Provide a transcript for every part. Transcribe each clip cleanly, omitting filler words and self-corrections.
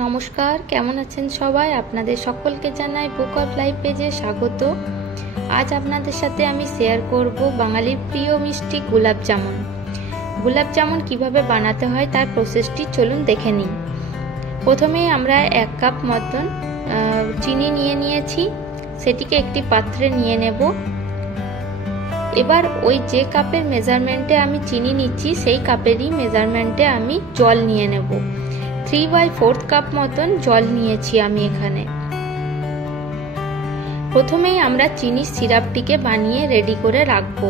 নমস্কার, কেমন আছেন সবাই? আপনাদের সকলকে জানাই বুক অফ লাইফ পেজে স্বাগত। আজ আপনাদের সাথে আমি শেয়ার করব বাঙালির প্রিয় মিষ্টি গোলাপ জামুন। গোলাপ জামুন কিভাবে বানাতে হয় তার প্রসেসটি চলুন দেখে নিই। প্রথমেই আমরা 1 কাপ মতন চিনি নিয়ে নিয়েছি, সেটিকে একটি পাত্রে নিয়ে নেব। এবার ওই যে কাপের মেজারমেন্টে আমি চিনি নিচ্ছি সেই কাপেরই মেজারমেন্টে আমি জল নিয়ে নেব। 3/4 কাপ মতন জল নিয়েছি আমি এখানে। প্রথমেই আমরা চিনির সিরাপটিকে বানিয়ে রেডি করে রাখবো।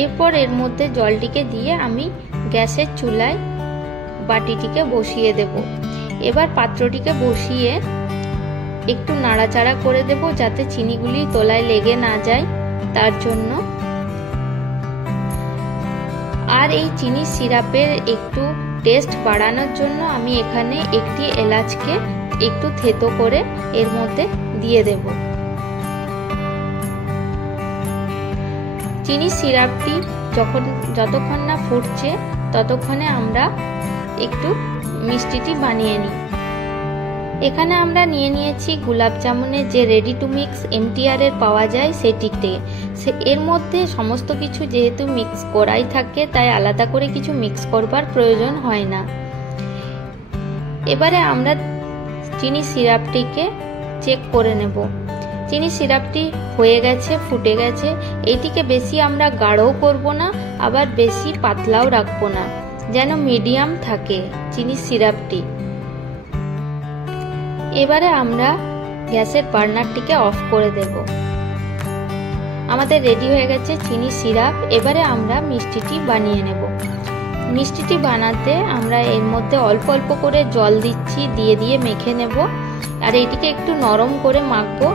এরপর এর মধ্যে জলটিকে দিয়ে আমি গ্যাসের চুলায় বাটিটিকে বসিয়ে দেব। এবার পাত্রটিকে বসিয়ে একটু নাড়াচাড়া করে দেব যাতে চিনিগুলি তলায় লেগে না যায়, তার জন্য। আর এই চিনি সিরাপের একটু টেস্ট বাড়ানোর জন্য আমি এখানে একটি এলাচকে একটু থেতো করে এর মধ্যে দিয়ে দেব। চিনি সিরাপটি যতক্ষণ না ফুটছে ততক্ষণে আমরা একটু মিষ্টিটি বানিয়ে নিই। এখানে আমরা নিয়ে নিয়েছি গোলাপ জামুনের যে রেডি টু মিক্স MTR এর পাওয়া যায় সেটিতে। এর মধ্যে সমস্ত কিছু যেহেতু মিক্স করাই থাকে তাই আলাদা করে কিছু মিক্স করবার প্রয়োজন হয় না। এবারে আমরা চিনি সিরাপটিকে চেক করে নেব। চিনি সিরাপটি হয়ে গেছে, ফুটে গেছে। এইটিকে বেশি আমরা গাঢ়ও করব না, আবার বেশি পাতলাও রাখবো না, যেন মিডিয়াম থাকে চিনি সিরাপটি। এবারে আমরা গ্যাসের বার্নারটিকে অফ করে দেব। আমাদের রেডি হয়ে গেছে চিনি সিরাপ। এবারে আমরা মিষ্টিটি বানিয়ে নেব। মিষ্টিটি বানাতে আমরা এর মধ্যে অল্প অল্প করে জল দিচ্ছি, দিয়ে মেখে নেব। আর এটিকে একটু নরম করে মাখবো।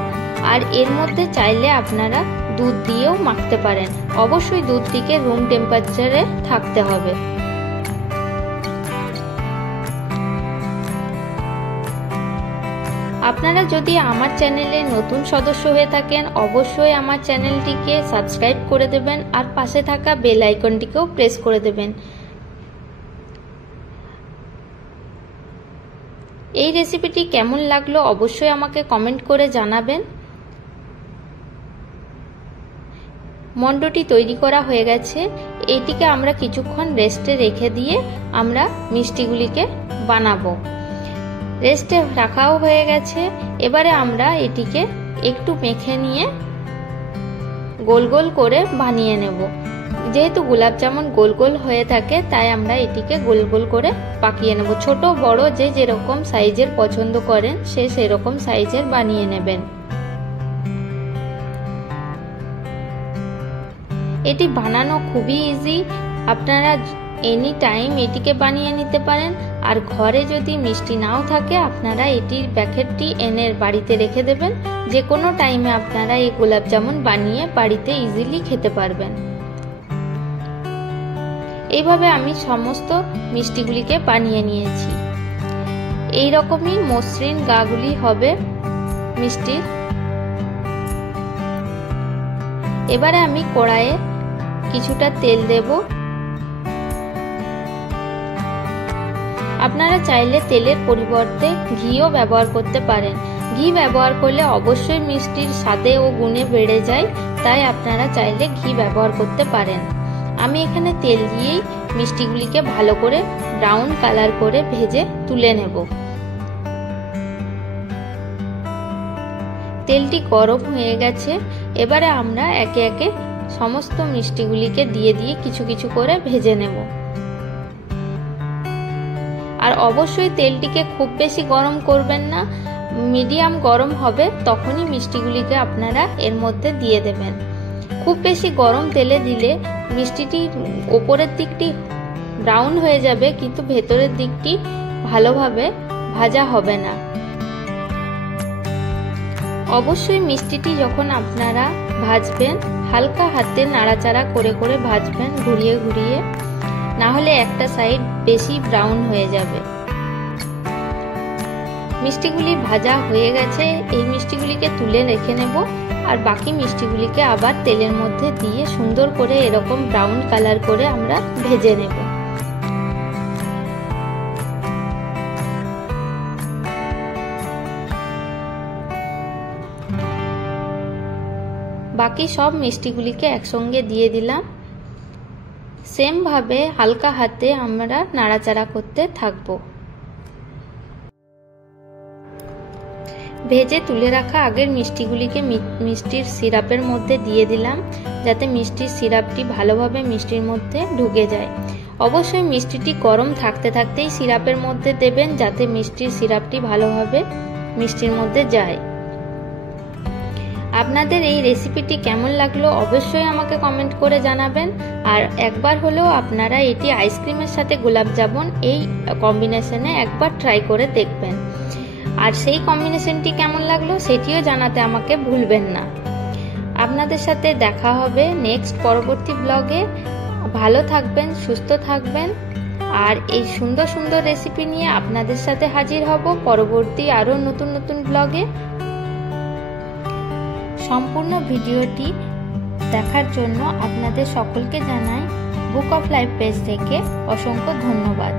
আর এর মধ্যে চাইলে আপনারা দুধ দিয়েও মাখতে পারেন। অবশ্যই দুধটিকে রুম টেম্পারেচারে থাকতে হবে। আপনারা যদি আমার চ্যানেলে নতুন সদস্য হয়ে থাকেন অবশ্যই আমার চ্যানেলটিকে সাবস্ক্রাইব করে দেবেন আর পাশে থাকা বেল আইকনটিকেও প্রেস করে দেবেন। এই রেসিপিটি কেমন লাগলো অবশ্যই আমাকে কমেন্ট করে জানাবেন। মন্ডটি তৈরি করা হয়ে গেছে। এটিকে আমরা কিছুক্ষণ রেস্টে রেখে দিয়ে আমরা মিষ্টিগুলিকে বানাবো। রেস্টে রাখাও হয়ে গেছে। এবারে আমরা এটিকে একটু মেখে নিয়ে গোল গোল করে বানিয়ে নেব। যেহেতু গোলাপ জামুন গোল গোল হয়ে থাকে তাই আমরা এটিকে গোল গোল করে পাকিয়ে নেব। ছোট বড় যে যেরকম সাইজের পছন্দ করেন সে সেরকম সাইজের বানিয়ে নেবেন। এটি বানানো খুবই ইজি। আপনারা এনি টাইম এটিকে বানিয়ে নিতে পারেন। আর ঘরে যদি মিষ্টি নাও থাকে আপনারা এটির প্যাকেটটি এনে বাড়িতে রেখে দেবেন। যে কোনো টাইমে আপনারা এই গোলাপ জামুন বানিয়ে বাড়িতে ইজিলি খেতে পারবেন। এইভাবে আমি সমস্ত মিষ্টিগুলিকে বানিয়ে নিয়েছি। এই রকমই মসৃণ গাগুলি হবে মিষ্টির। এবারে আমি কড়াইয়ে কিছুটা তেল দেব। আপনারা চাইলে তেলের পরিবর্তে ঘিও ব্যবহার করতে পারেন। ঘি ব্যবহার করলে অবশ্যই মিষ্টির স্বাদে ও গুণে বেড়ে যায়, তাই আপনারা চাইলে ঘি ব্যবহার করতে পারেন। আমি এখানে তেল দিয়েই মিষ্টিগুলিকে ভালো করে ব্রাউন কালার করে ভেজে তুলে নেব। তেলটি গরম হয়ে গেছে। এবারে আমরা একে একে সমস্ত মিষ্টিগুলিকে দিয়ে কিছু কিছু করে ভেজে নেব। আর অবশ্যই তেলটিকে খুব বেশি গরম করবেন না, মিডিয়াম গরম হবে তখনই মিষ্টিগুলিকে আপনারা এর মধ্যে দিয়ে দেবেন। খুব বেশি গরম তেলে দিলে মিষ্টিটি ওপরের দিকটি ব্রাউন হয়ে যাবে কিন্তু ভেতরের দিকটি ভালোভাবে ভাজা হবে না। অবশ্যই মিষ্টিটি যখন আপনারা ভাজবেন হালকা হাতে নাড়াচাড়া করে করে ভাজবেন, ঘুরিয়ে ঘুরিয়ে, না হলে একটা সাইড বেশি ব্রাউন হয়ে যাবে। মিষ্টিগুলি ভাজা হয়ে গেছে, এই মিষ্টিগুলিকে তুলে রেখে নেব। আর বাকি মিষ্টিগুলিকে আবার তেলের মধ্যে দিয়ে সুন্দর করে এরকম ব্রাউন কালার করে আমরা ভেজে নেব। বাকি সব মিষ্টিগুলিকে একসঙ্গে দিয়ে দিলাম। সেম ভাবে হালকা হাতে আমরা নাড়াচাড়া করতে থাকব। ভেজে তুলে রাখা আগের মিষ্টিগুলিকে মিষ্টির সিরাপের মধ্যে দিয়ে দিলাম, যাতে মিষ্টির সিরাপটি ভালোভাবে মিষ্টির মধ্যে ঢুকে যায়। অবশ্যই মিষ্টিটি গরম থাকতে থাকতেই সিরাপের মধ্যে দেবেন, যাতে মিষ্টির সিরাপটি ভালোভাবে মিষ্টির মধ্যে যায়। আপনাদের এই রেসিপিটি কেমন লাগলো অবশ্যই আমাকে কমেন্ট করে জানাবেন। আর একবার হলেও আপনারা এটি আইসক্রিমের সাথে গোলাপ জামুন এই কম্বিনেশনে একবার ট্রাই করে দেখবেন। আর সেই কম্বিনেশনটি কেমন লাগলো সেটিও জানাতে আমাকে ভুলবেন না। আপনাদের সাথে দেখা হবে নেক্সট পরবর্তী ব্লগে। ভালো থাকবেন, সুস্থ থাকবেন। আর এই সুন্দর সুন্দর রেসিপি নিয়ে আপনাদের সাথে হাজির হব পরবর্তী আরও নতুন নতুন ব্লগে। সম্পূর্ণ ভিডিওটি দেখার জন্য আপনাদের সকলকে জানাই বুক অফ লাইফ পেজ থেকে অসংখ্য ধন্যবাদ।